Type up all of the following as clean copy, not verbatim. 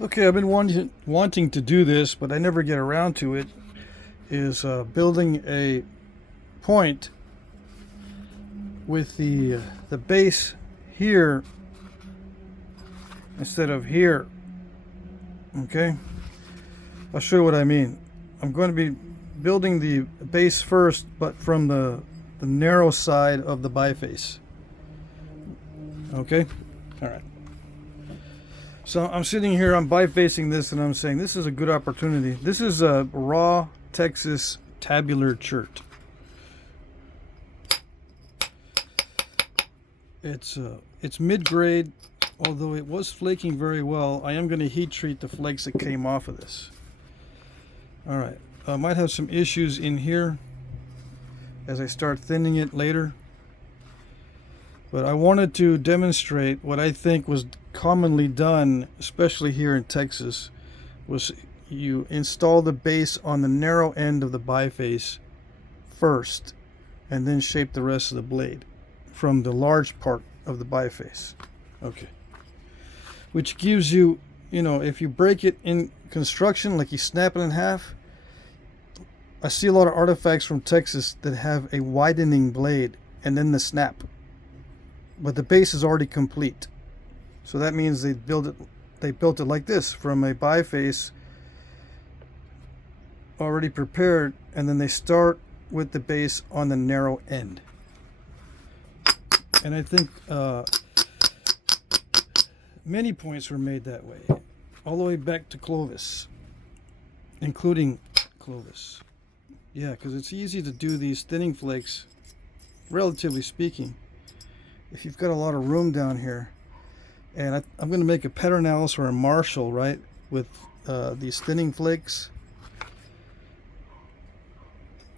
Okay, I've been wanting to do this, but I never get around to it, is building a point with the base here instead of here. Okay, I'll show you what I mean. I'm going to be building the base first, but from the narrow side of the biface. Okay, all right. So I'm sitting here, I'm bifacing this, and I'm saying this is a good opportunity. This is a raw Texas tabular chert. It's mid-grade, although it was flaking very well. I am going to heat treat the flakes that came off of this. All right, I might have some issues in here as I start thinning it later. But I wanted to demonstrate what I think was commonly done, especially here in Texas, was you install the base on the narrow end of the biface first, and then shape the rest of the blade from the large part of the biface. Okay. Which gives you, if you break it in construction, like you snap it in half, I see a lot of artifacts from Texas that have a widening blade and then the snap. But the base is already complete. So that means they built it like this, from a biface already prepared, and then they start with the base on the narrow end. And I think many points were made that way, all the way back to Clovis, including Clovis. Yeah, because it's easy to do these thinning flakes, relatively speaking, if you've got a lot of room down here. And I'm going to make a Pedernales or a Marshall, right, with these thinning flakes.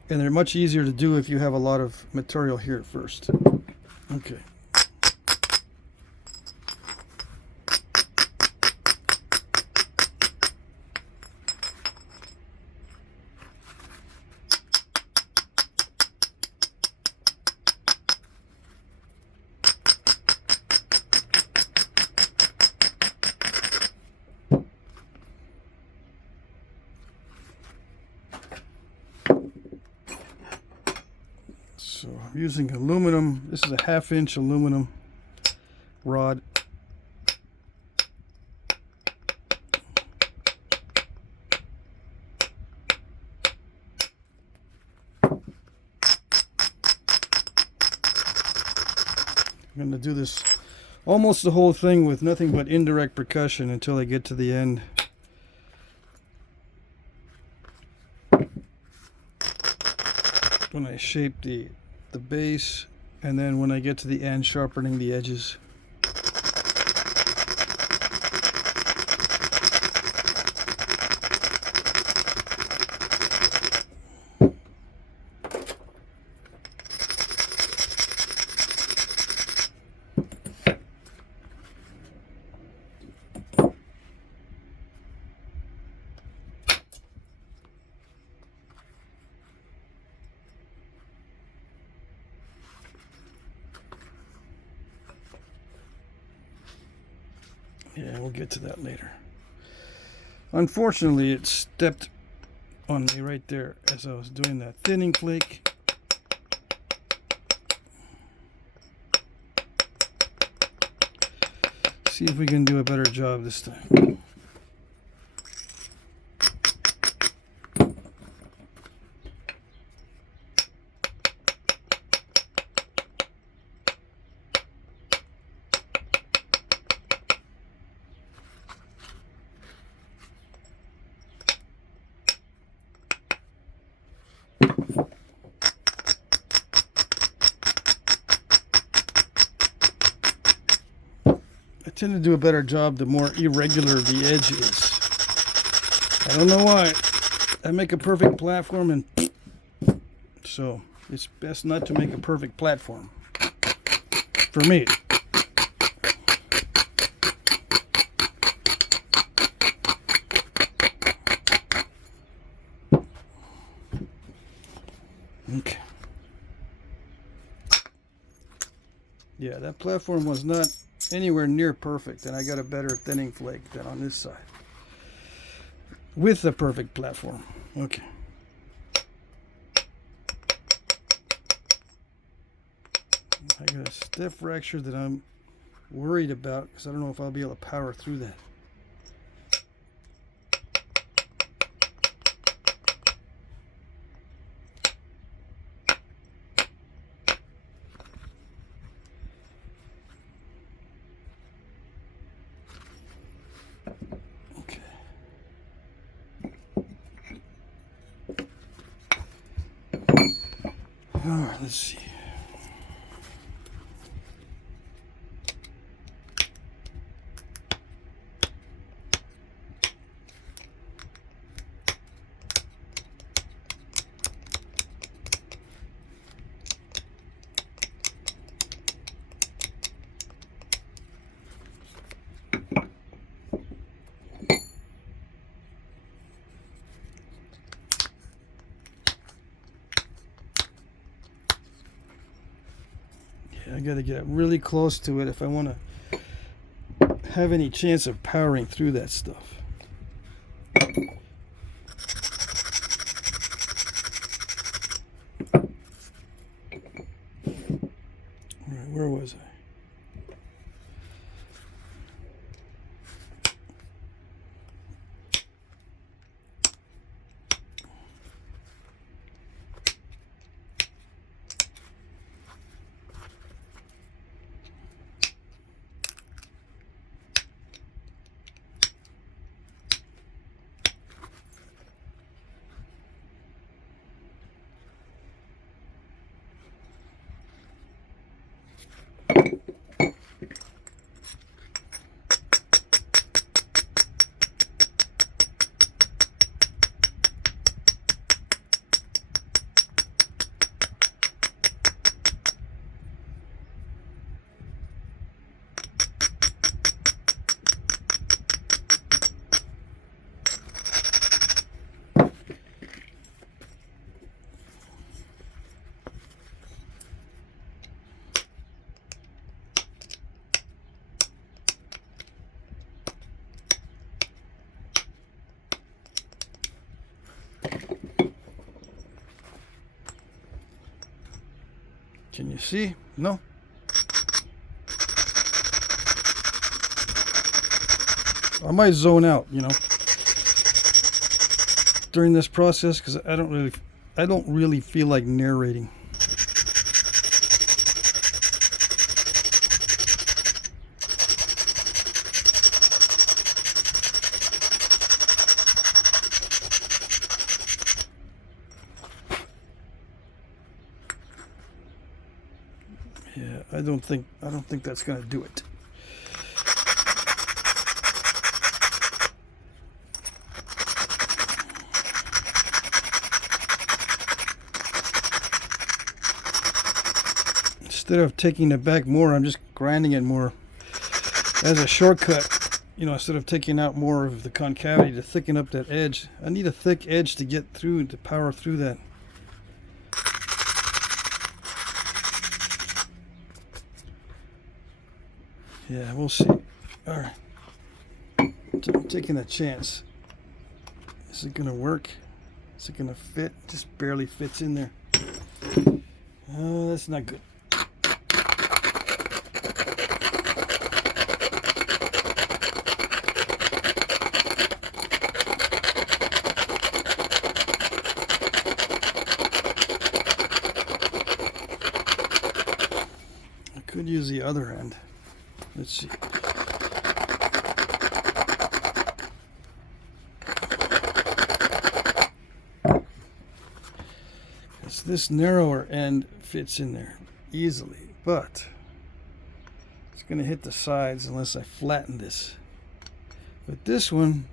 And they're much easier to do if you have a lot of material here at first. Okay. So I'm using aluminum. This is a 1/2 inch aluminum rod. I'm going to do this almost the whole thing with nothing but indirect percussion until I get to the end. When I shape the base, and then when I get to the end, sharpening the edges. Yeah, we'll get to that later. Unfortunately, it stepped on me right there as I was doing that thinning flake. See if we can do a better job this time. I tend to do a better job the more irregular the edge is. I don't know why. I make a perfect platform, and so it's best not to make a perfect platform for me. Okay. Yeah, that platform was not anywhere near perfect, and I got a better thinning flake than on this side. with the perfect platform. Okay. I got a step fracture that I'm worried about because I don't know if I'll be able to power through that. Okay. All right, let's see. I got to get really close to it if I want to have any chance of powering through that stuff. All right, where was I? Can you see? No? I might zone out, you know, during this process because I don't really feel like narrating. Yeah, I don't think that's gonna do it. Instead of taking it back more, I'm just grinding it more as a shortcut. You know, instead of taking out more of the concavity to thicken up that edge. I need a thick edge to get through, to power through that. Yeah, we'll see. All right. So I'm taking a chance. Is it going to work? Is it going to fit? Just barely fits in there. Oh, that's not good. I could use the other end. Let's see. This narrower end fits in there easily, but it's going to hit the sides unless I flatten this. But this one,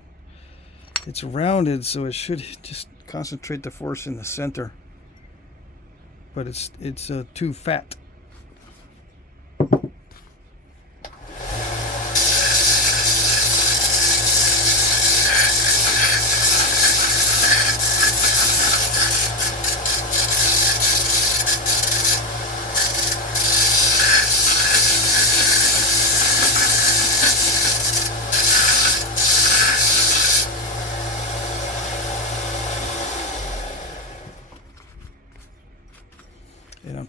it's rounded, so it should just concentrate the force in the center. But it's too fat.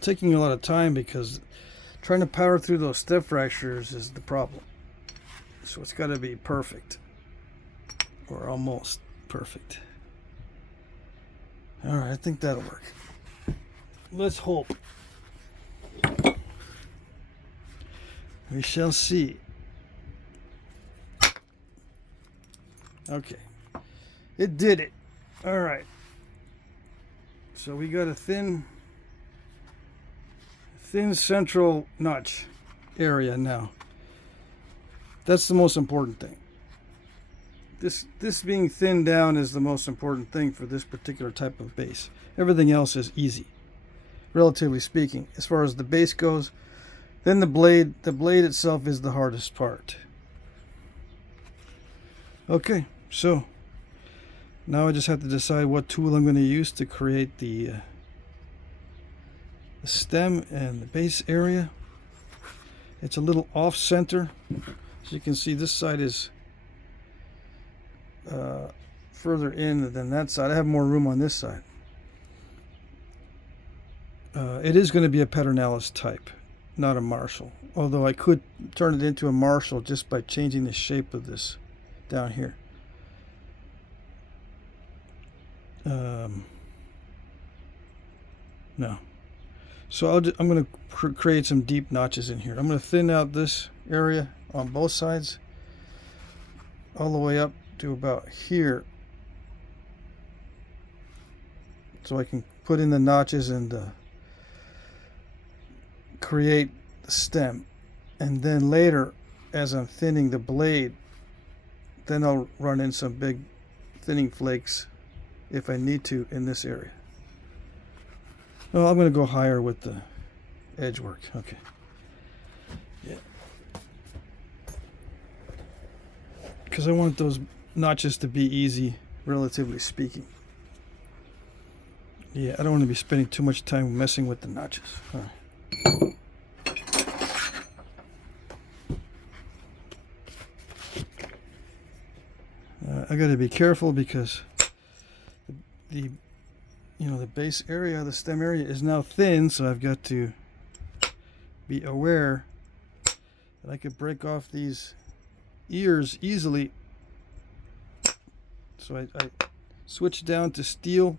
taking a lot of time because trying to power through those step fractures is the problem. So it's got to be perfect, or almost perfect. All right, I think that'll work. Let's hope. We shall see. Okay, it did it. All right. So we got a thin central notch area now. That's the most important thing. This being thinned down is the most important thing for this particular type of base. Everything else is easy, relatively speaking. As far as the base goes, then the blade itself is the hardest part. Okay, so now I just have to decide what tool I'm going to use to create the stem and the base area. It's a little off center. As you can see, this side is further in than that side. I have more room on this side. It is going to be a Pedernales type, not a Marshall. Although I could turn it into a Marshall just by changing the shape of this down here. No. So I'm going to create some deep notches in here. I'm going to thin out this area on both sides all the way up to about here, so I can put in the notches and create the stem. And then later, as I'm thinning the blade, then I'll run in some big thinning flakes if I need to in this area. Oh, I'm going to go higher with the edge work. Okay. Yeah. Because I want those notches to be easy, relatively speaking. Yeah, I don't want to be spending too much time messing with the notches. All right. I got to be careful because the base area, the stem area is now thin, so I've got to be aware that I could break off these ears easily. So I switch down to steel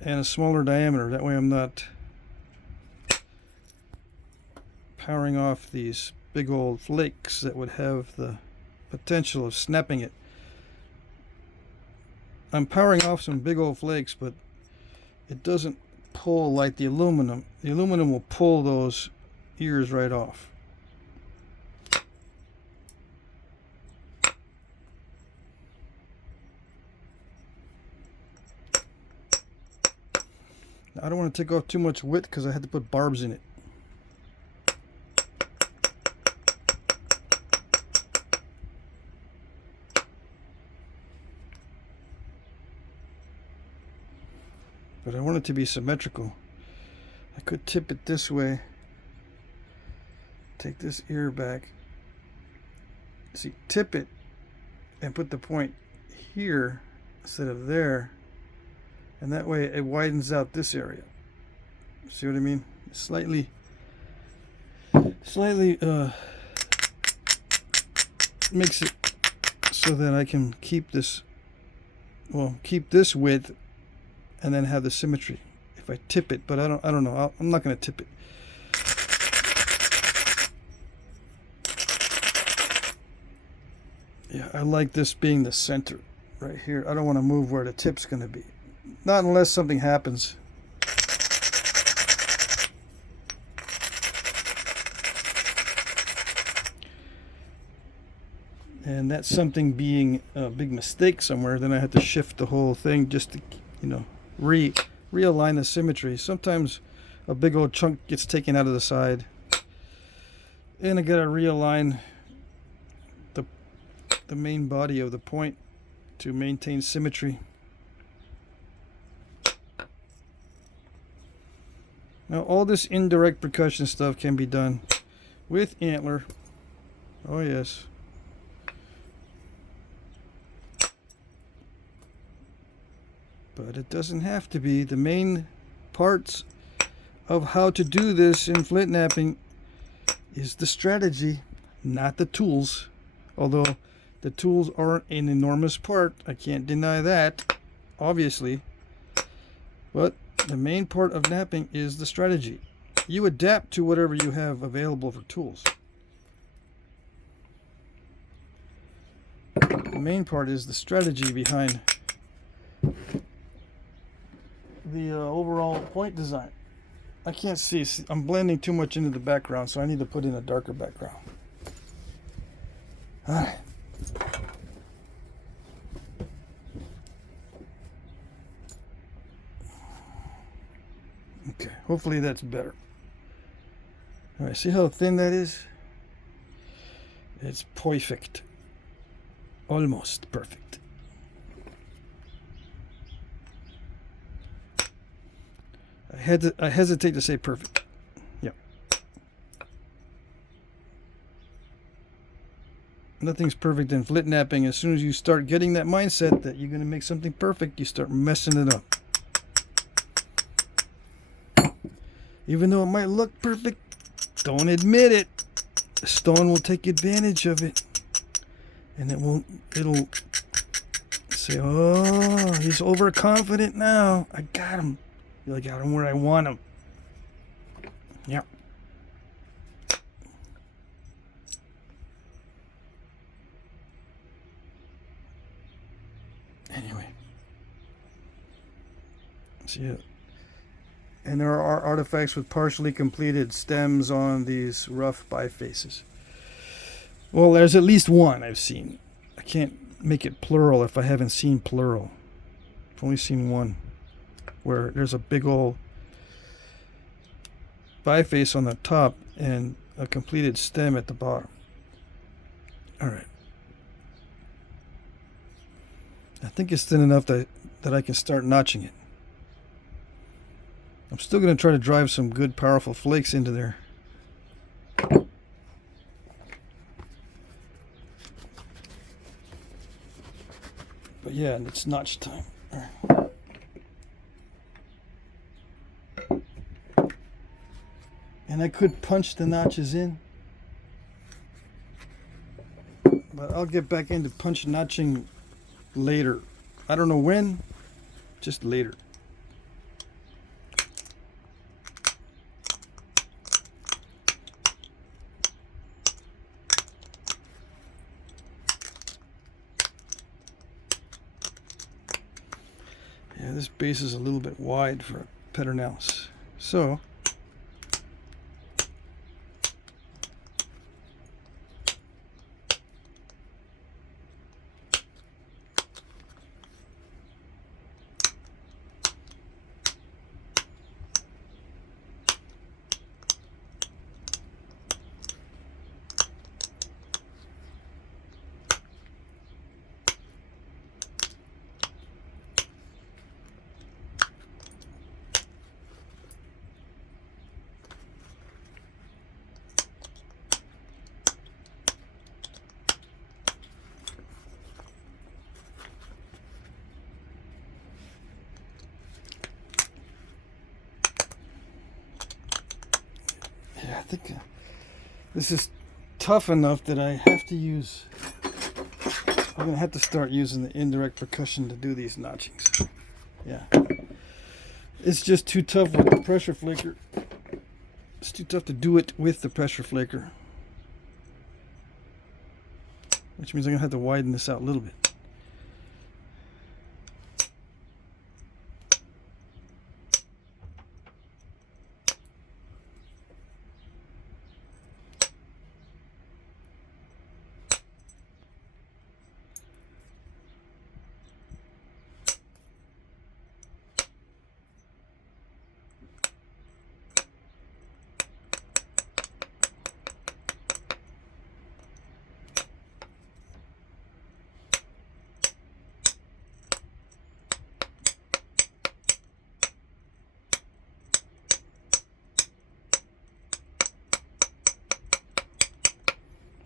and a smaller diameter. That way I'm not powering off these big old flakes that would have the potential of snapping it. I'm powering off some big old flakes, but it doesn't pull like the aluminum. The aluminum will pull those ears right off. Now, I don't want to take off too much width because I had to put barbs in it. But I want it to be symmetrical. I could tip it this way. Take this ear back. See, tip it and put the point here instead of there. And that way it widens out this area. See what I mean? Slightly makes it so that I can keep this, keep this width and then have the symmetry if I tip it, but I don't know. I'm not going to tip it. Yeah, I like this being the center right here. I don't want to move where the tip's going to be. Not unless something happens. And that's something being a big mistake somewhere, then I have to shift the whole thing just to, realign the symmetry. Sometimes a big old chunk gets taken out of the side, and I gotta realign the main body of the point to maintain symmetry. Now all this indirect percussion stuff can be done with antler. Oh yes. But it doesn't have to be. The main parts of how to do this in flint knapping is the strategy, not the tools. Although the tools are an enormous part, I can't deny that, obviously. But the main part of knapping is the strategy. You adapt to whatever you have available for tools. The main part is the strategy behind the overall point design. I can't see. I'm blending too much into the background, so I need to put in a darker background. All right. Okay, hopefully that's better. All right, see how thin that is? It's perfect. Almost perfect. I hesitate to say perfect. Yeah. Nothing's perfect in flint knapping. As soon as you start getting that mindset that you're going to make something perfect, you start messing it up. Even though it might look perfect, don't admit it. The stone will take advantage of it. And it'll say, oh, he's overconfident now. I got him. I got him where I want him. Yeah. Anyway. See it. And there are artifacts with partially completed stems on these rough bifaces. Well, there's at least one I've seen. I can't make it plural if I haven't seen plural. I've only seen one where there's a big old biface on the top and a completed stem at the bottom. All right. I think it's thin enough that I can start notching it. I'm still going to try to drive some good, powerful flakes into there. But yeah, it's notch time. All right. And I could punch the notches in, but I'll get back into punch notching later. I don't know when, just later. Yeah, this base is a little bit wide for Pedernales. So I think this is tough enough that I have to use. I'm gonna have to start using the indirect percussion to do these notchings. Yeah, it's just too tough with the pressure flaker. It's too tough to do it with the pressure flaker, which means I'm gonna have to widen this out a little bit.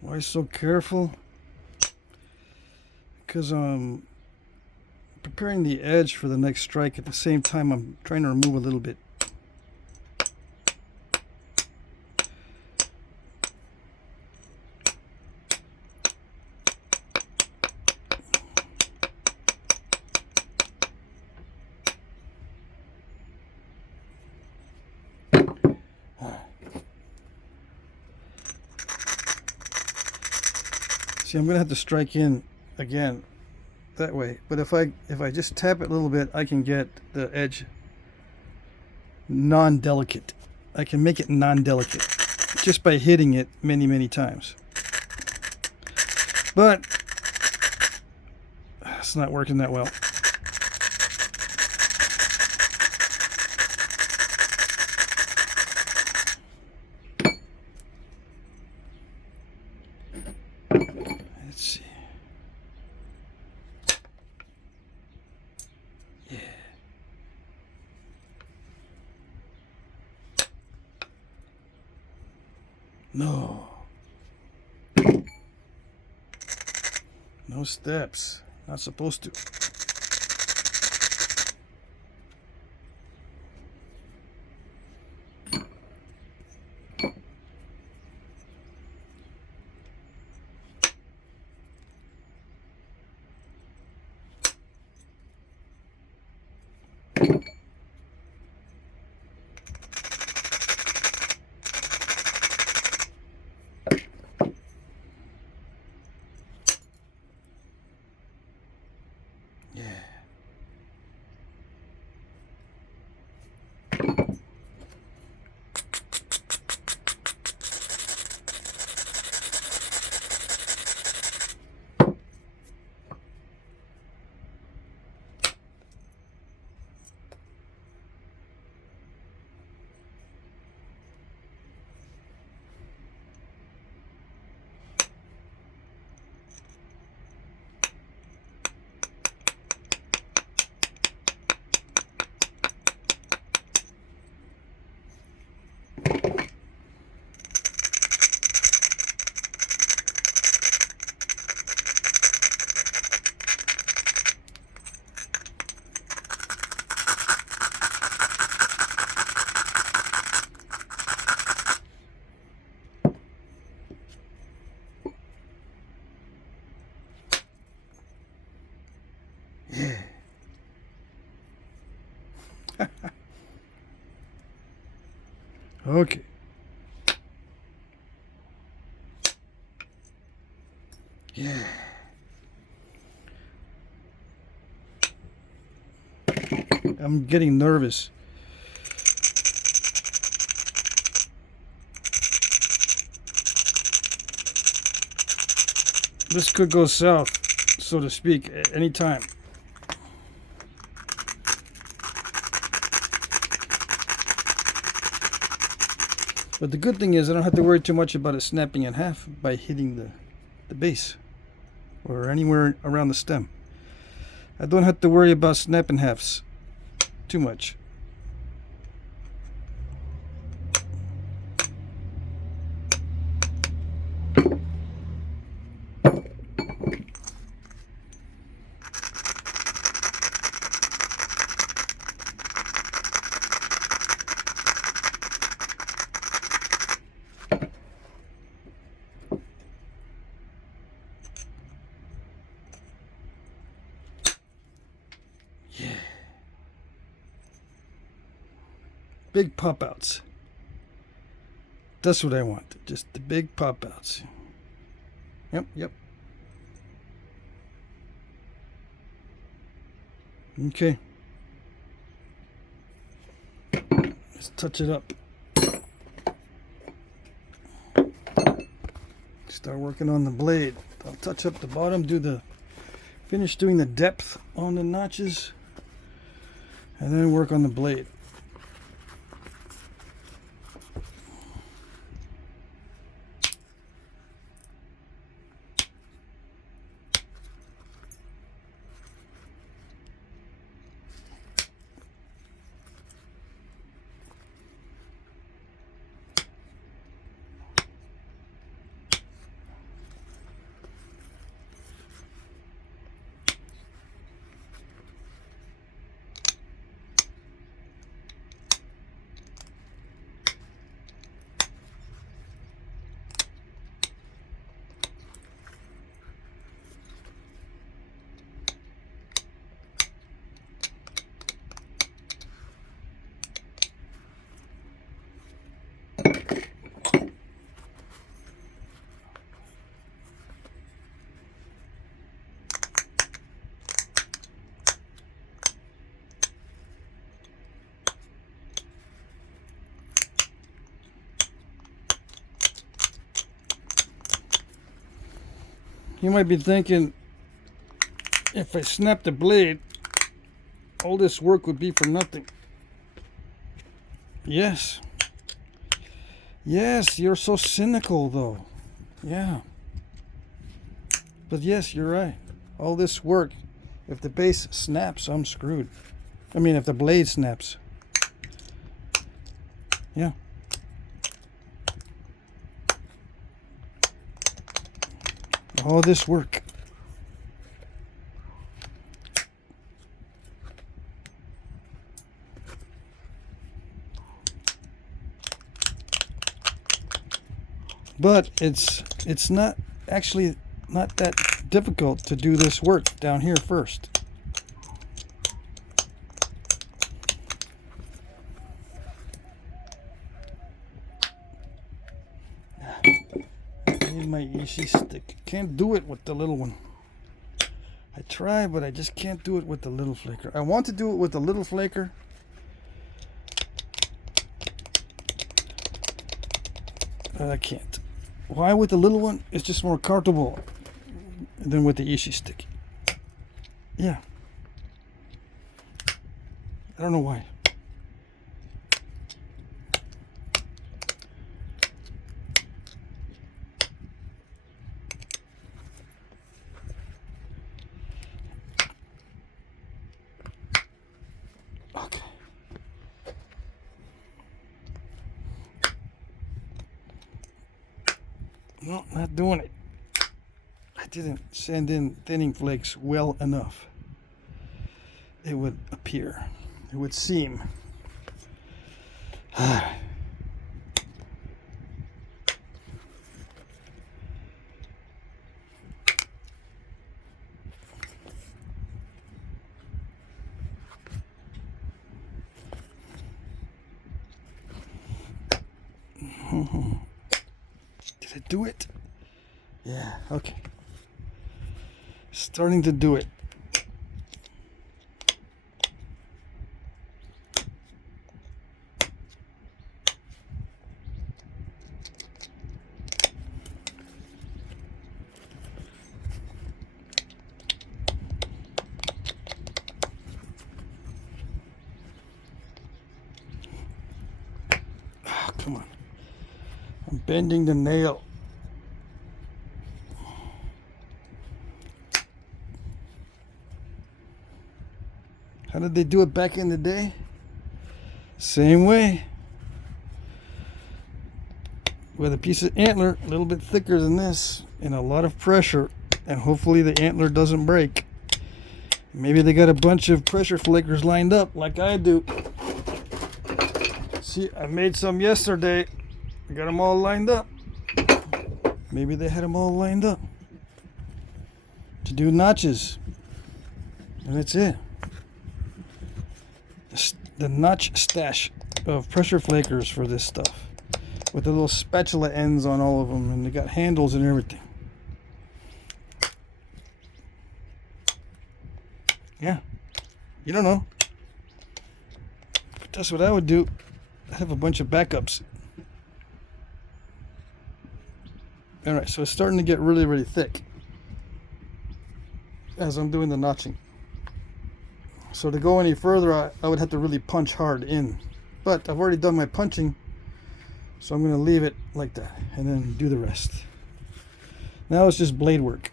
Why so careful? Because I'm preparing the edge for the next strike. At the same time, I'm trying to remove a little bit. See, I'm gonna have to strike in again that way. But if I just tap it a little bit, I can get the edge non-delicate. I can make it non-delicate just by hitting it many times. But it's not working that well. Let's see. Yeah. No. No steps. Not supposed to. Okay. Yeah. I'm getting nervous. This could go south, so to speak, at any time. But the good thing is I don't have to worry too much about it snapping in half by hitting the base or anywhere around the stem. I don't have to worry about snapping halves too much. Big pop outs. That's what I want. Just the big pop outs. Yep. Okay. Let's touch it up. Start working on the blade. I'll touch up the bottom, finish doing the depth on the notches, and then work on the blade. You might be thinking, if I snap the blade, all this work would be for nothing. Yes. Yes, you're so cynical though. Yeah. But yes, you're right. All this work, if the base snaps, I'm screwed. I mean, if the blade snaps. Yeah. All this work. But it's not actually not that difficult to do this work down here first. I need my Ishi stick. Can't do it with the little one. I try, but I just can't do it with the little flaker. I want to do it with the little flaker. I can't. Why with the little one? It's just more comfortable than with the Ishi stick. Yeah. I don't know why. Okay. No, not doing it. I didn't send in thinning flakes well enough. It would appear. It would seem. Did I do it? Yeah, okay. Starting to do it. Oh, come on. I'm bending the nail. How did they do it back in the day? Same way. With a piece of antler a little bit thicker than this and a lot of pressure, and hopefully the antler doesn't break. Maybe they got a bunch of pressure flakers lined up like I do. See, I made some yesterday. I got them all lined up. Maybe they had them all lined up to do notches. And that's it. The notch stash of pressure flakers for this stuff, with the little spatula ends on all of them, and they got handles and everything. Yeah, you don't know. But that's what I would do. I have a bunch of backups. All right, so it's starting to get really, really thick as I'm doing the notching. So to go any further, I would have to really punch hard in. But I've already done my punching, so I'm going to leave it like that and then do the rest. Now it's just blade work.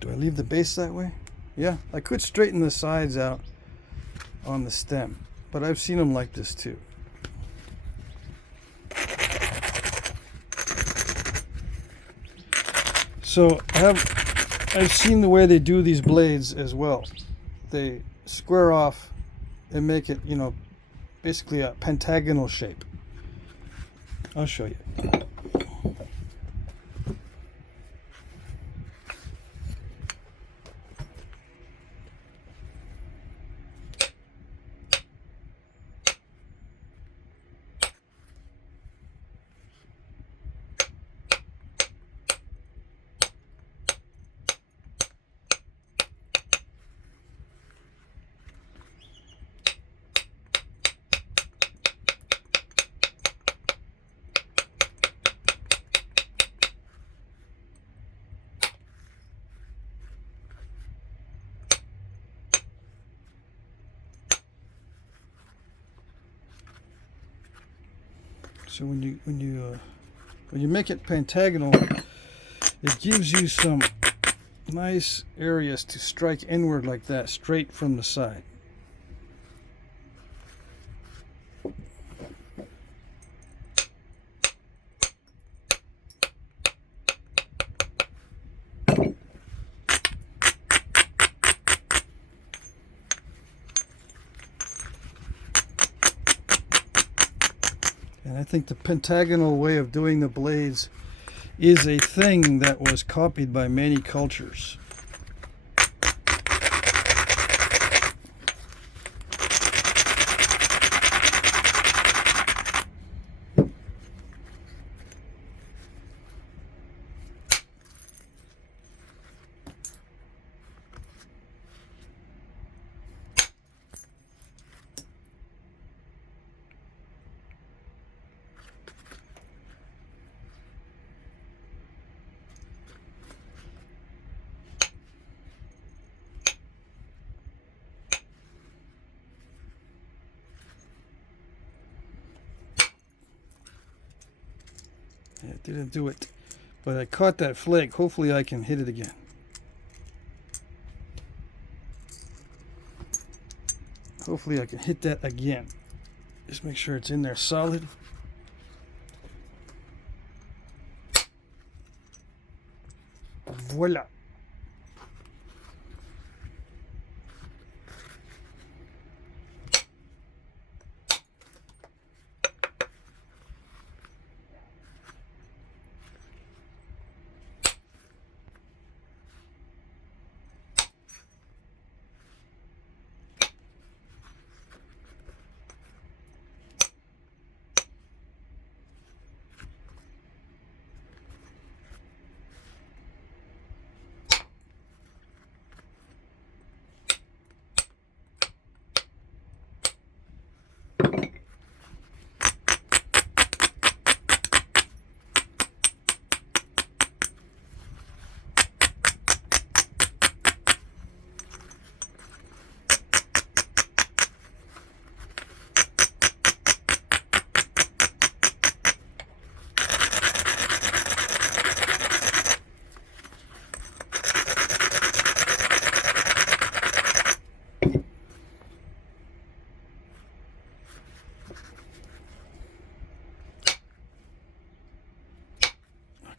Do I leave the base that way? Yeah, I could straighten the sides out on the stem, but I've seen them like this too. So I've seen the way they do these blades as well. They square off and make it, you know, basically a pentagonal shape. I'll show you. So when you make it pentagonal, it gives you some nice areas to strike inward like that, straight from the side. And I think the pentagonal way of doing the blades is a thing that was copied by many cultures. It didn't do it, but I caught that flake. Hopefully I can hit it again. Hopefully I can hit that again. Just make sure it's in there solid. Voila.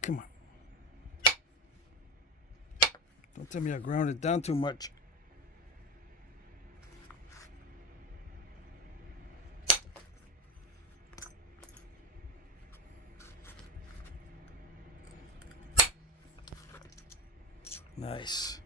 Come on. Don't tell me I ground it down too much. Nice.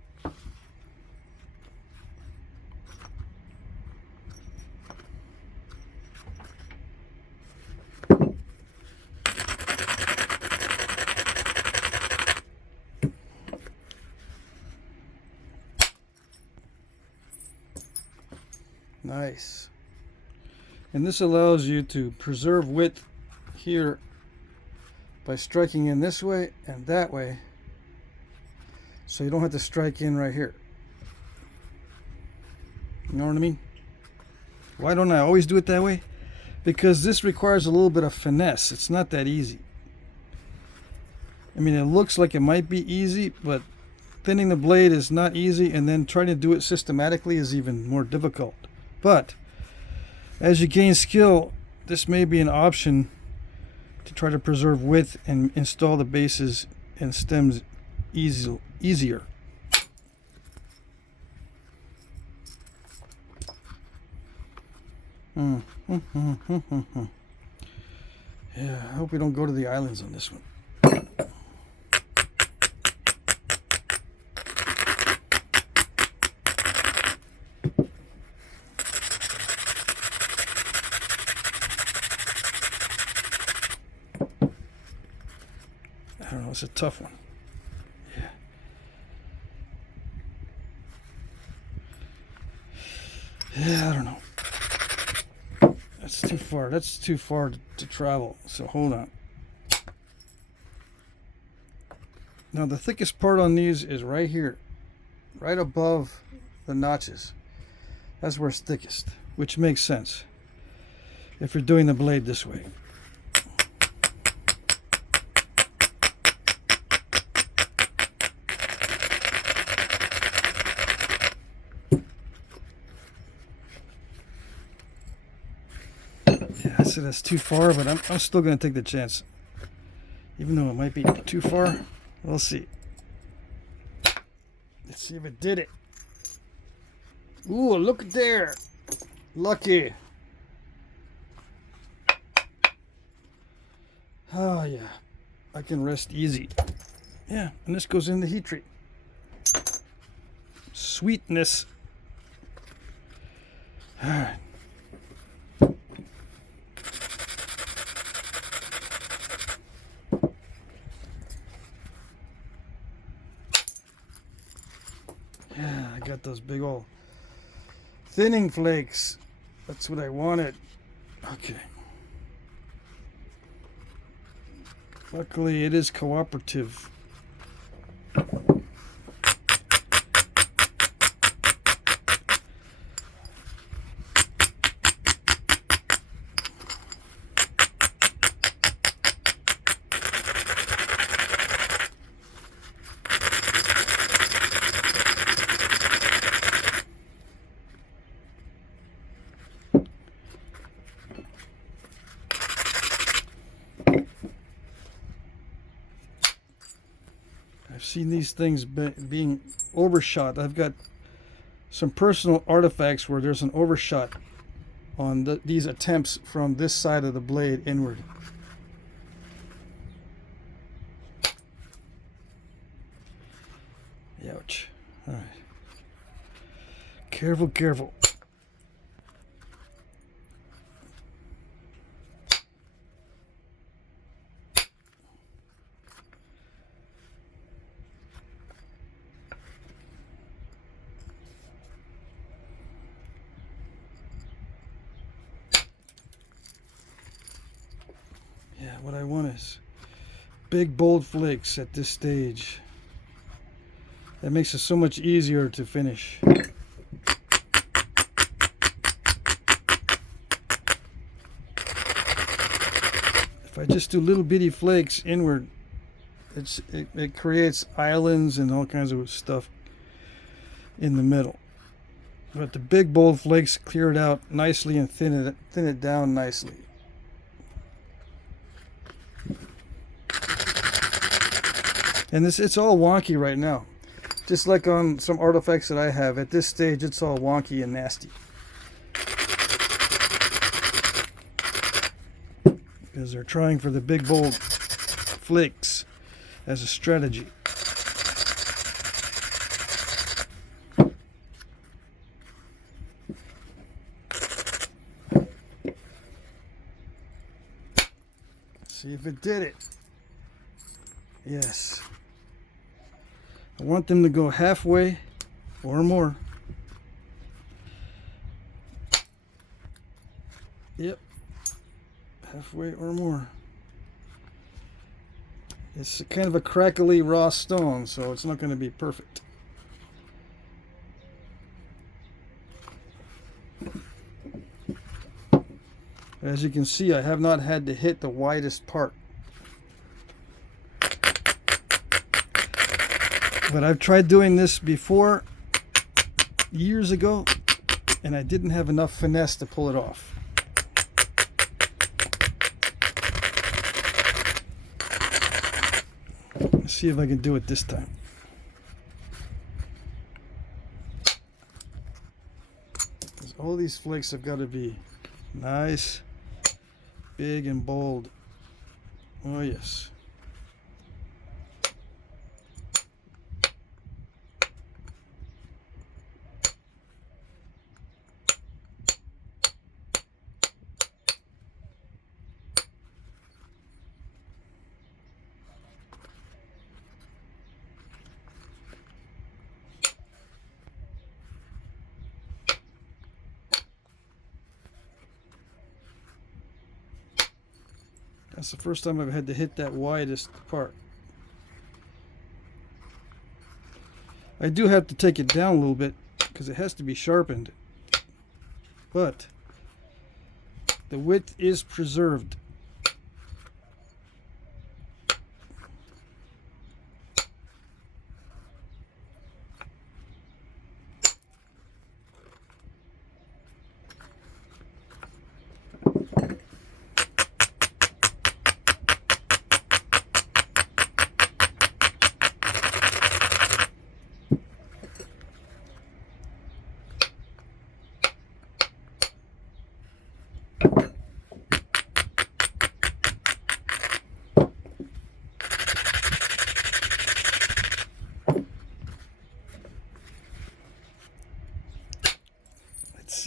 Nice. And this allows you to preserve width here by striking in this way and that way, so you don't have to strike in right here. You know what I mean? Why don't I always do it that way? Because this requires a little bit of finesse. It's not that easy. I mean, it looks like it might be easy, but thinning the blade is not easy, and then trying to do it systematically is even more difficult. But as you gain skill, this may be an option to try to preserve width and install the bases and stems easier. Yeah, I hope we don't go to the islands on this one. I don't know, it's a tough one. Yeah, I don't know. That's too far. That's too far to travel. So hold on. Now the thickest part on these is right here, right above the notches. That's where it's thickest, which makes sense if you're doing the blade this way. Yeah, I said that's too far, but I'm still going to take the chance. Even though it might be too far, we'll see. Let's see if it did it. Ooh, look there. Lucky. Oh, yeah. I can rest easy. Yeah, and this goes in the heat treat. Sweetness. All right. Yeah, I got those big old thinning flakes. That's what I wanted. Okay. Luckily, it is cooperative. I've seen these things being overshot. I've got some personal artifacts where there's an overshot on these attempts from this side of the blade inward. Ouch. All right. Careful, careful. Yeah, what I want is big, bold flakes at this stage. That makes it so much easier to finish. If I just do little bitty flakes inward, it creates islands and all kinds of stuff in the middle. But the big, bold flakes clear it out nicely and thin it down nicely. And it's all wonky right now. Just like on some artifacts that I have, at this stage it's all wonky and nasty. Because they're trying for the big bold flakes as a strategy. See if it did it. Yes. I want them to go halfway or more. Yep. Halfway or more. It's kind of a crackly raw stone, so it's not going to be perfect. As you can see, I have not had to hit the widest part. But I've tried doing this before, years ago, and I didn't have enough finesse to pull it off. Let's see if I can do it this time. Because all these flakes have got to be nice, big, and bold. Oh, yes. That's the first time I've had to hit that widest part. I do have to take it down a little bit because it has to be sharpened. But the width is preserved.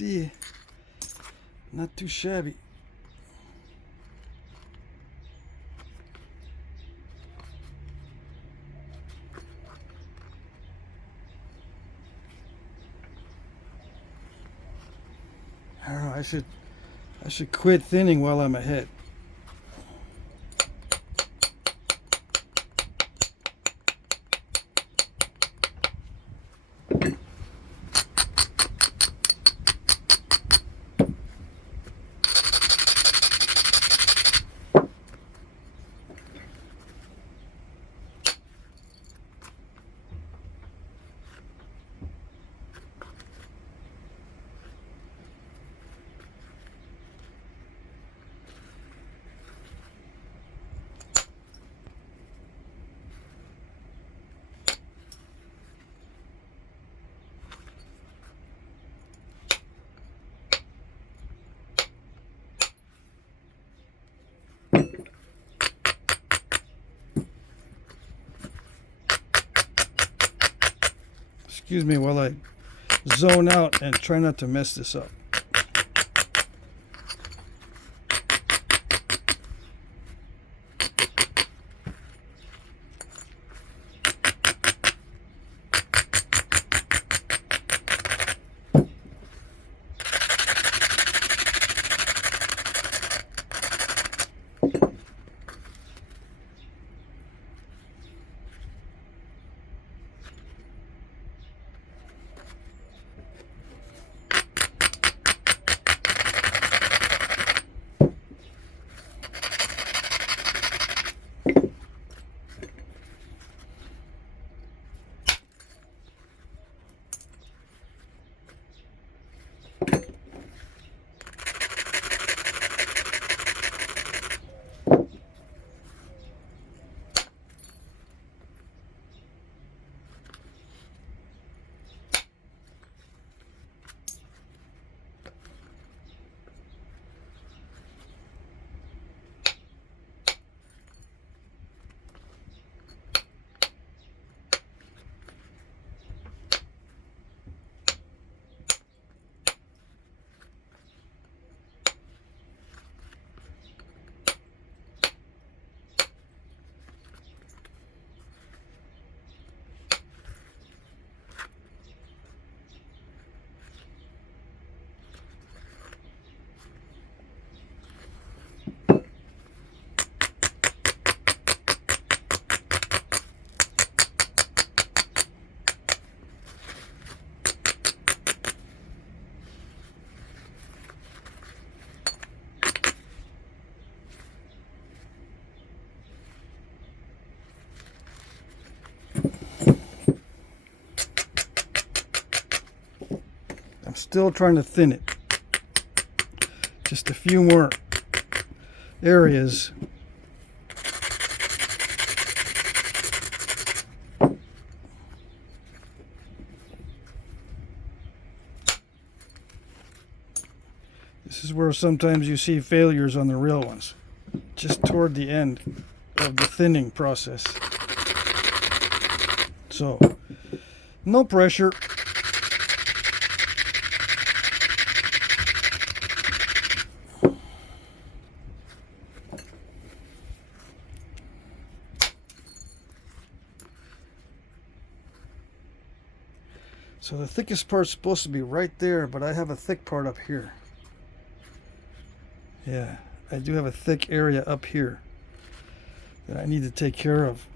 see. Not too shabby. I don't know, I should quit thinning while I'm ahead. Excuse me while I zone out and try not to mess this up. I'm still trying to thin it. Just a few more areas. This is where sometimes you see failures on the real ones. Just toward the end of the thinning process. So, no pressure. So the thickest part's supposed to be right there, but I have a thick part up here. Yeah, I do have a thick area up here that I need to take care of.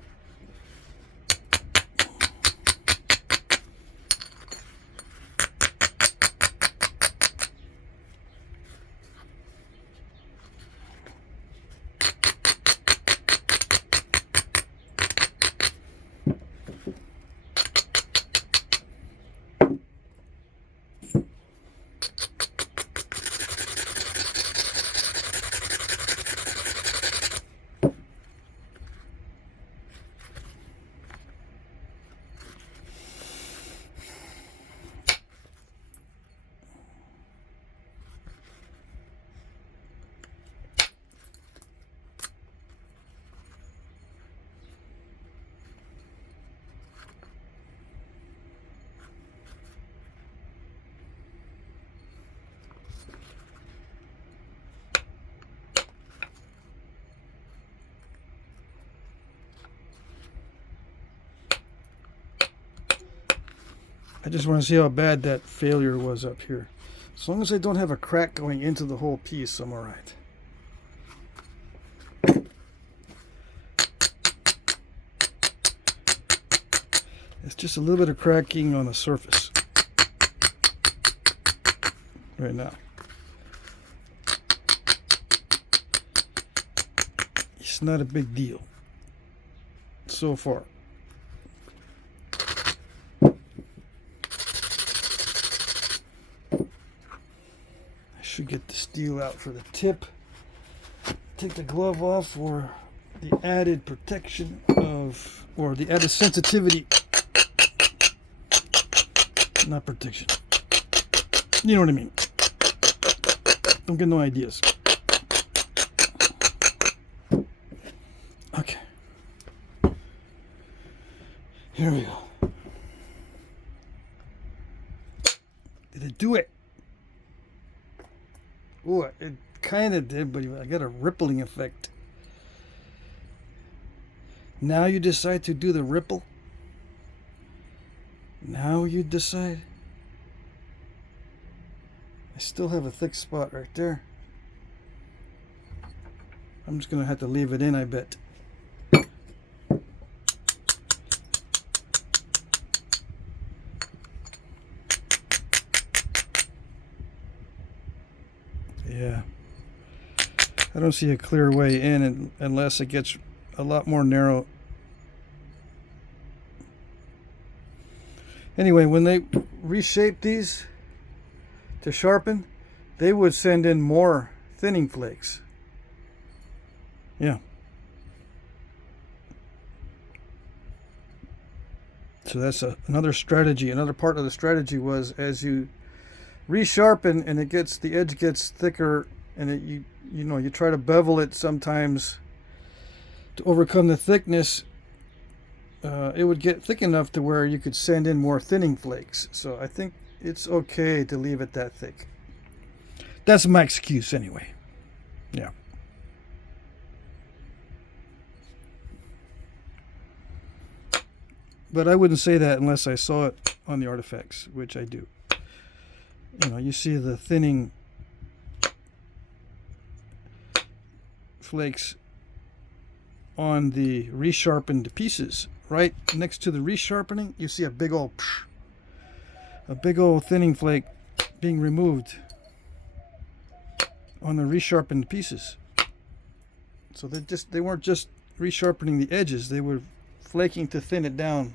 I just want to see how bad that failure was up here. As long as I don't have a crack going into the whole piece, I'm alright. It's just a little bit of cracking on the surface right now. It's not a big deal so far. I should get the steel out for the tip. Take the glove off for the added protection of, or the added sensitivity. Not protection. You know what I mean. Don't get no ideas. Okay. Here we go. Did it do it? Oh, it kind of did, but I got a rippling effect. Now you decide to do the ripple? Now you decide? I still have a thick spot right there. I'm just going to have to leave it in, I bet. Yeah. I don't see a clear way in unless it gets a lot more narrow. Anyway, when they reshape these to sharpen, they would send in more thinning flakes. Yeah. So that's another strategy. Another part of the strategy was as you resharpen and the edge gets thicker, and you try to bevel it sometimes to overcome the thickness. It would get thick enough to where you could send in more thinning flakes. So I think it's okay to leave it that thick. That's my excuse anyway. Yeah. But I wouldn't say that unless I saw it on the artifacts, which I do. You see the thinning flakes on the resharpened pieces. Right next to the resharpening, you see a big old thinning flake being removed on the resharpened pieces. So they weren't just resharpening the edges, they were flaking to thin it down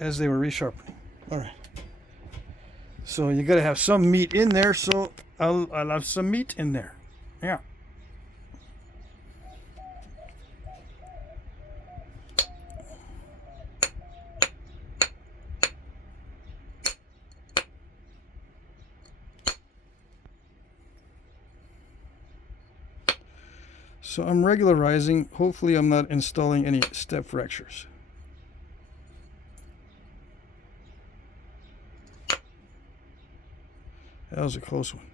as they were resharpening. All right. So you got to have some meat in there, so I'll have some meat in there. Yeah. So I'm regularizing. Hopefully I'm not installing any step fractures. That was a close one.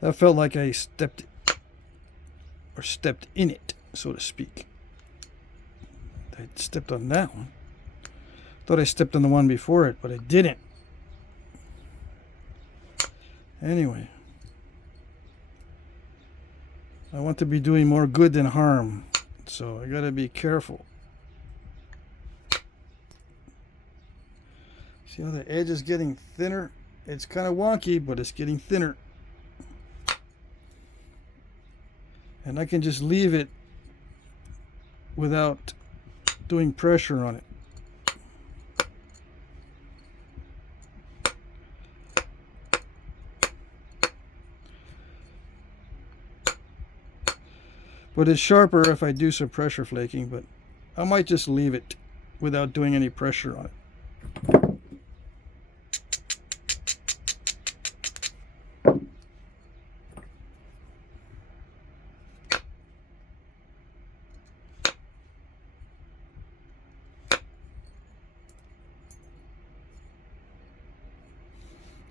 That felt like I stepped in it, so to speak. I stepped on that one. Thought I stepped on the one before it, but I didn't. Anyway. I want to be doing more good than harm, so I gotta be careful. See how the edge is getting thinner? It's kind of wonky, but it's getting thinner. And I can just leave it without doing pressure on it. But it's sharper if I do some pressure flaking, but I might just leave it without doing any pressure on it.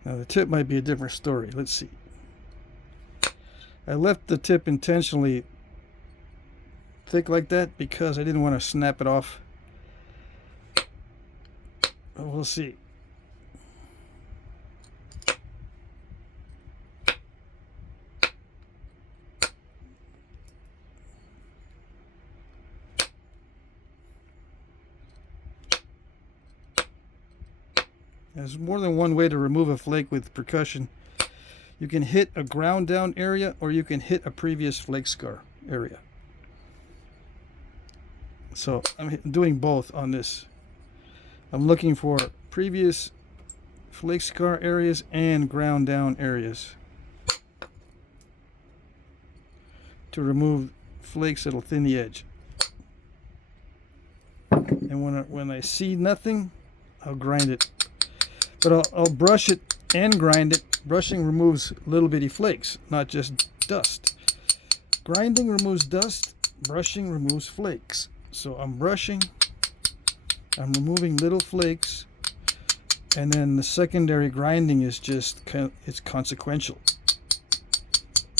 Now the tip might be a different story. Let's see. I left the tip intentionally thick like that because I didn't want to snap it off. We'll see. There's more than one way to remove a flake with percussion. You can hit a ground down area, or you can hit a previous flake scar area. So I'm doing both on this. I'm looking for previous flake scar areas and ground down areas to remove flakes that'll thin the edge. And when I see nothing, I'll grind it. But I'll brush it and grind it. Brushing removes little bitty flakes, not just dust. Grinding removes dust, brushing removes flakes. So I'm brushing, I'm removing little flakes, and then the secondary grinding is just, it's consequential.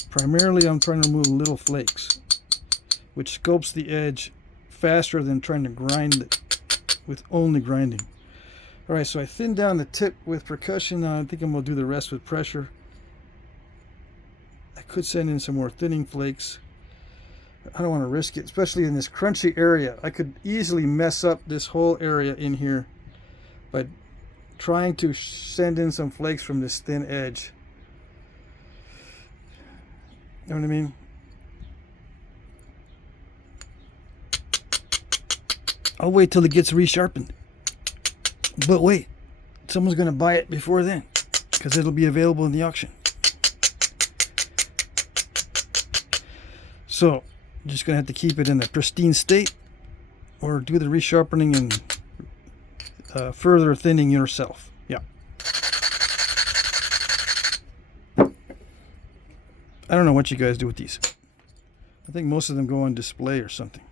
Primarily I'm trying to remove little flakes, which scopes the edge faster than trying to grind it with only grinding. Alright, so I thinned down the tip with percussion. Now I think I'm going to do the rest with pressure. I could send in some more thinning flakes. I don't want to risk it, especially in this crunchy area. I could easily mess up this whole area in here by trying to send in some flakes from this thin edge. You know what I mean? I'll wait till it gets resharpened. But wait, someone's going to buy it before then, because it'll be available in the auction. So, you're just going to have to keep it in a pristine state, or do the resharpening and further thinning yourself. Yeah. I don't know what you guys do with these. I think most of them go on display or something.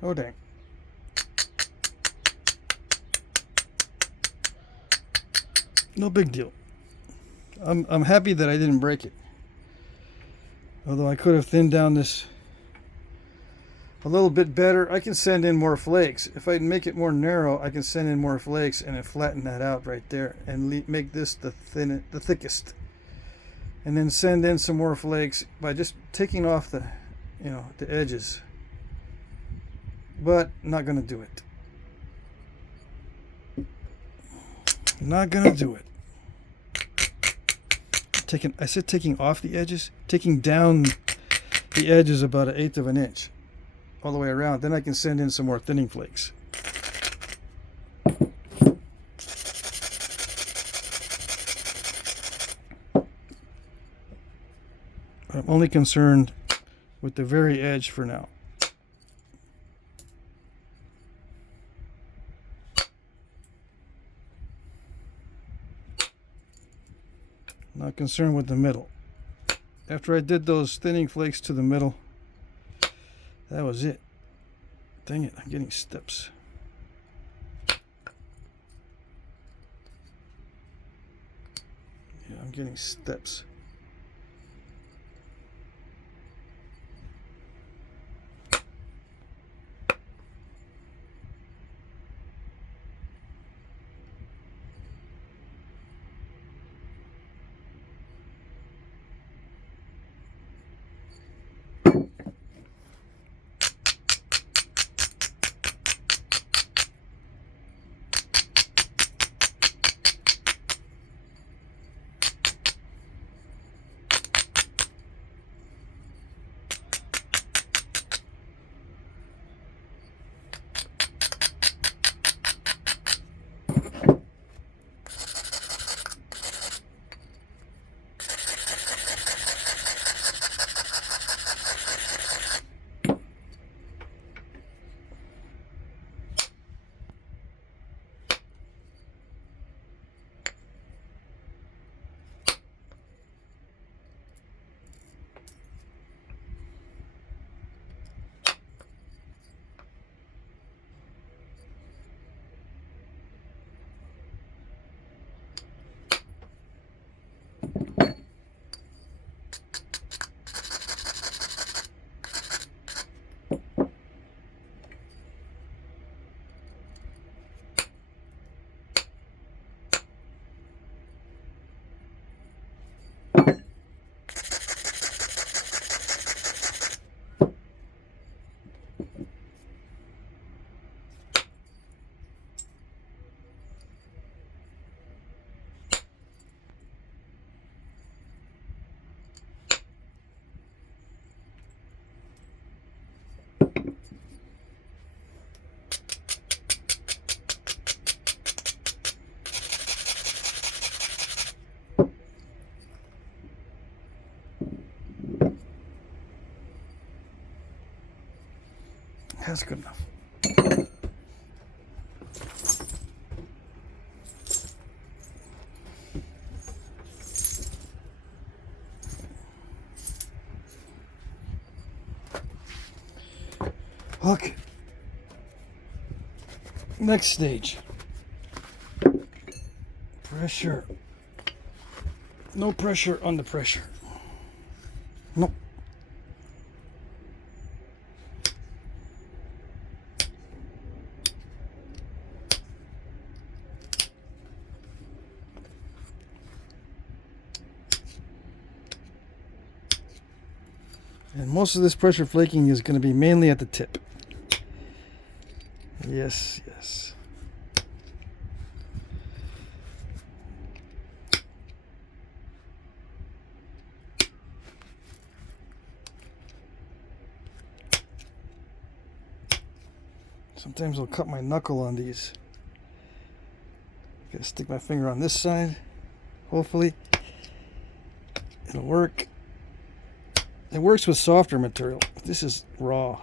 Oh dang. No big deal. I'm happy that I didn't break it. Although I could have thinned down this a little bit better. I can send in more flakes. If I make it more narrow, I can send in more flakes and then flatten that out right there and make this the thickest. And then send in some more flakes by just taking off the, the edges. But not gonna do it. Not gonna do it. I said taking off the edges. Taking down the edges about 1/8 of an inch, all the way around. Then I can send in some more thinning flakes. I'm only concerned with the very edge for now. Not concerned with the middle. After I did those thinning flakes to the middle, that was it. Dang it, I'm getting steps. Yeah, I'm getting steps. That's good enough. Okay. Next stage. Pressure. No pressure on the pressure. Nope. And most of this pressure flaking is going to be mainly at the tip. Yes, yes. Sometimes I'll cut my knuckle on these. Gotta stick my finger on this side. Hopefully it'll work. It works with softer material. This is raw.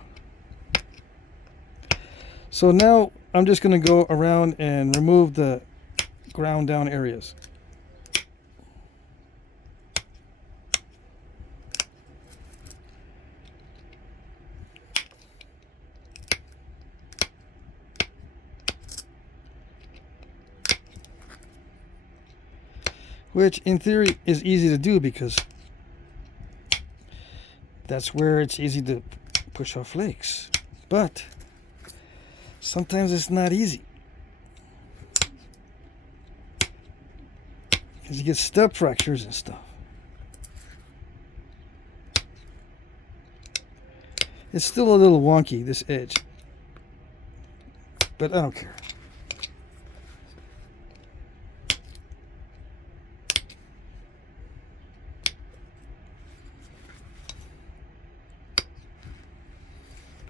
So now I'm just going to go around and remove the ground down areas. Which in theory is easy to do because that's where it's easy to push off flakes. But sometimes it's not easy. Because you get step fractures and stuff. It's still a little wonky, this edge. But I don't care.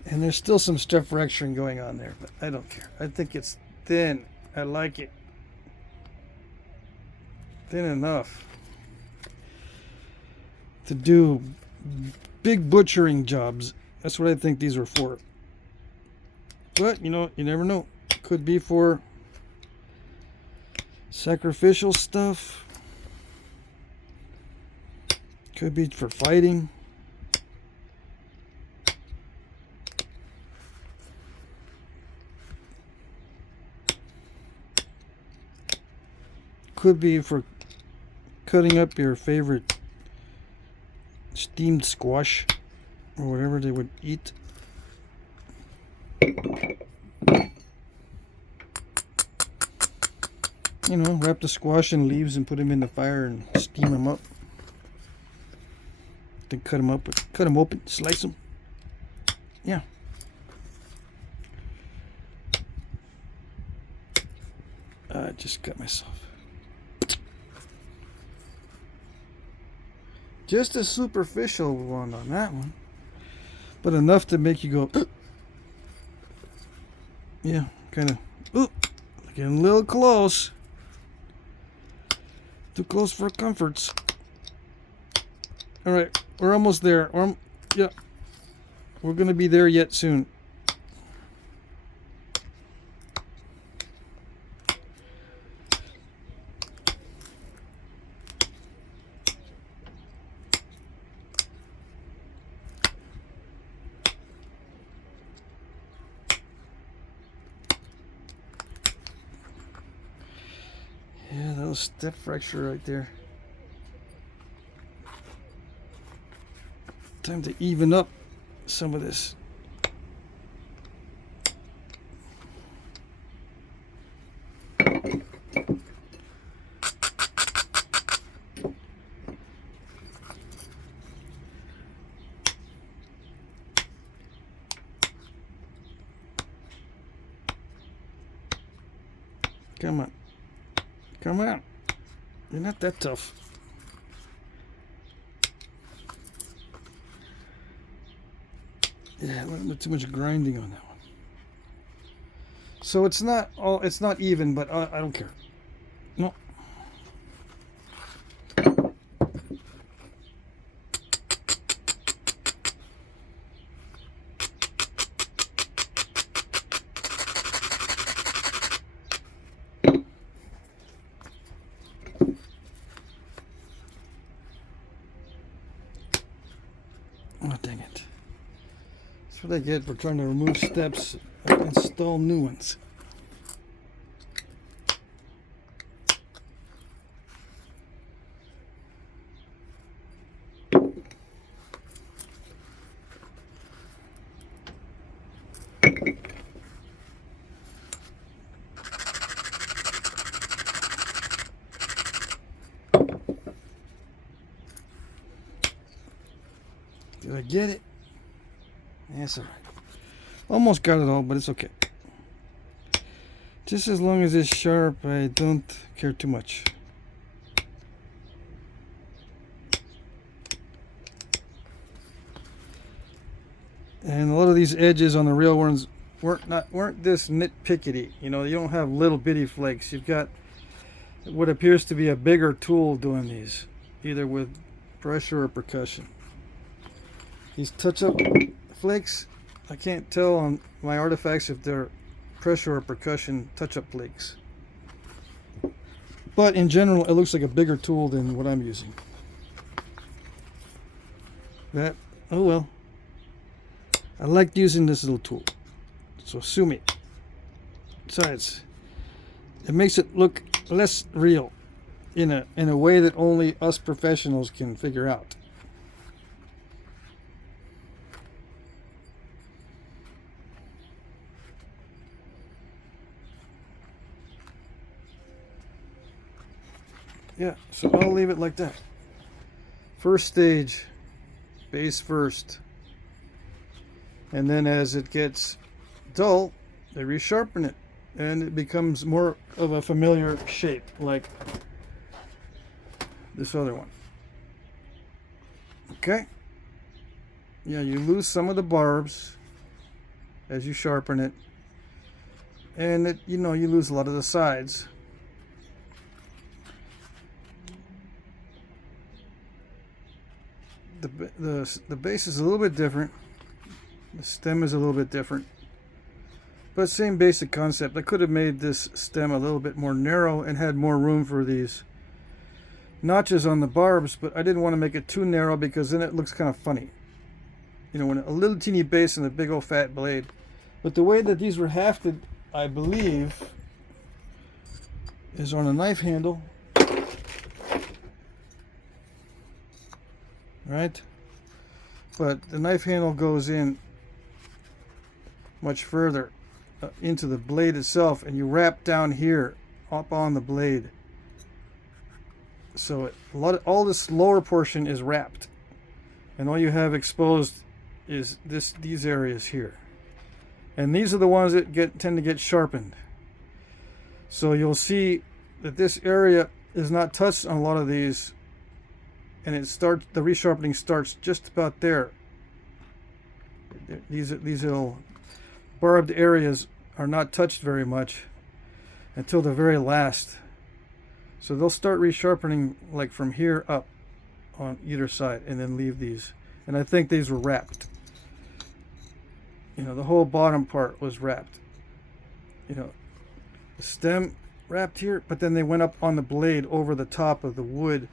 And there's still some step fracturing going on there, but I don't care. I think it's thin. I like it. Thin enough to do big butchering jobs. That's what I think these are for. But, you know, you never know. Could be for sacrificial stuff. Could be for fighting. Could be for cutting up your favorite steamed squash or whatever they would eat. You know, wrap the squash in leaves and put them in the fire and steam them up. Then cut them open, slice them. Yeah. I just cut myself. Just a superficial one on that one, but enough to make you go, ugh. Yeah, kind of, getting a little close. Too close for comforts. All right, we're almost there. Yeah, we're gonna be there yet soon. Yeah, that was step fracture right there. Time to even up some of this. Come on. Come on. You're not that tough. Yeah, a little bit too much grinding on that one. So it's not even, but I don't care. No. what I get for trying to remove steps and install new ones. Did I get it? That's alright. Almost got it all, but it's okay. Just as long as it's sharp, I don't care too much. And a lot of these edges on the real ones weren't this nitpickety. You know, you don't have little bitty flakes. You've got what appears to be a bigger tool doing these, either with pressure or percussion. These touch-up flakes, I can't tell on my artifacts if they're pressure or percussion touch-up flakes. But in general, it looks like a bigger tool than what I'm using. That, oh well. I liked using this little tool, so sue me. Besides, it makes it look less real in a way that only us professionals can figure out. Yeah, so I'll leave it like that. First stage, base first. And then as it gets dull, they resharpen it. And it becomes more of a familiar shape, like this other one. Okay? Yeah, you lose some of the barbs as you sharpen it. And it, you know, you lose a lot of the sides. The base is a little bit different. The stem is a little bit different. But same basic concept. I could have made this stem a little bit more narrow and had more room for these notches on the barbs, but I didn't want to make it too narrow because then it looks kind of funny. You know, when a little teeny base and a big old fat blade. But the way that these were hafted, I believe, is on a knife handle. Right? But the knife handle goes in much further into the blade itself, and you wrap down here up on the blade. So all this lower portion is wrapped, and all you have exposed is these areas here. And these are the ones that tend to get sharpened. So you'll see that this area is not touched on a lot of these. And the resharpening starts just about there. These little barbed areas are not touched very much until the very last. So they'll start resharpening like from here up on either side and then leave these. And I think these were wrapped. You know, the whole bottom part was wrapped. You know, the stem wrapped here, but then they went up on the blade over the top of the wood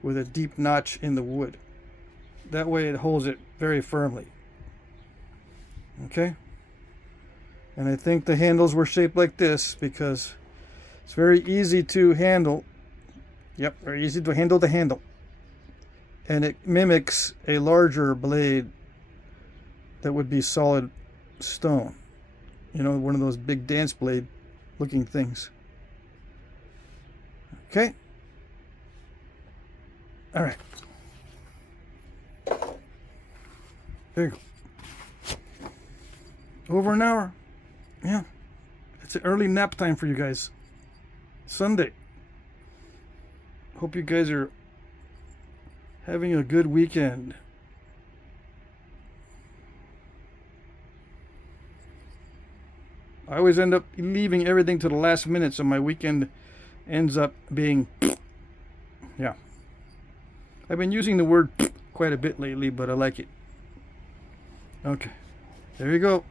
with a deep notch in the wood. That way it holds it very firmly. Okay? And I think the handles were shaped like this because it's very easy to handle. Yep, very easy to handle the handle. And it mimics a larger blade that would be solid stone. You know, one of those big dance blade looking things. Okay? All right. There you go. Over an hour. Yeah. It's an early nap time for you guys. Sunday. Hope you guys are having a good weekend. I always end up leaving everything to the last minute, so my weekend ends up being... Yeah. I've been using the word quite a bit lately, but I like it. Okay. There you go.